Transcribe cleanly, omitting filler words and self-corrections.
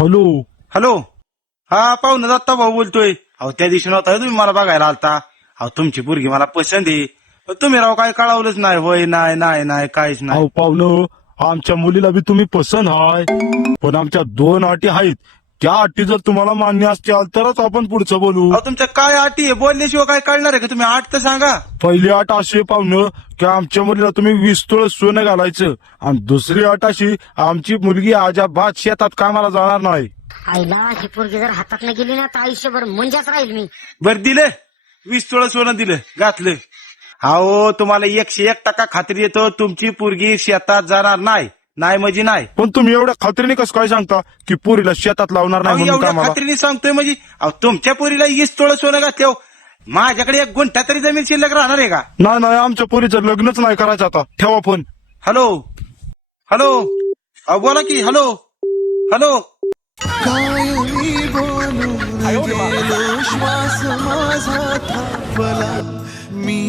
Hello. Hello. हा पाहुणा दत्ता भाऊ बोलतोय. अहो त्या दिवशी नव्हता तुम्ही मला बघायला आलता. अहो तुमची पोरगी मला पसंत आहे. पण तुम्ही राव काय कळवलंच नाही. होय नाही नाही नाही काहीच नाही. अहो पाहुणं, आमच्या मुलीला बी तुम्ही पसंत हाय, पण आमच्या 2 अटी आहेत. त्या अटी जर तुम्हाला मान्य असतील तरच आपण पुढचं बोलू. अहो तुमच्या काय अटी आहे बोलल्याशिवाय काय कळणार आहे का? तुम्ही आठ तर सांगा. पहिली अट अशी आहे पाहुणं की आमच्या मुलीला तुम्ही 20 तोळ सोनं घालायचं, आणि दुसरी अट अशी, आमची मुलगी अजिबात शेतात कामाला जाणार नाही. आईला ही पोरगी जर हातात नाही गेली ना तर आयुष्यभर मुंजाच राहील मी. बरं दिलं 20 तोळं सोनं दिलं घातलं. अहो तुम्हाला 101% खात्री येतो तुमची पोरगी शेतात जाणार नाही. नाही म्हणजे नाही. पण तुम्ही एवढ्या खात्रीने कसं काय सांगता की पोरीला शेतात लावणार नाही अहो, म्हणून एवढ्या कामाला? खात्रीने सांगतोय म्हणजे अहो तुमच्या पोरीला 20 तोळं सोनं घातलं. माझ्याकडे 1 गुंठा तरी जमीन शिल्लक राहणार आहे का? नाही नाही, आमच्या पोरीचं लग्नच नाही करायचं. आता ठेवा फोन. हॅलो. हॅलो. अहो बोला की. हॅलो. हॅलो. कायमी बोलून गेलो श्वास माझा थांबला मी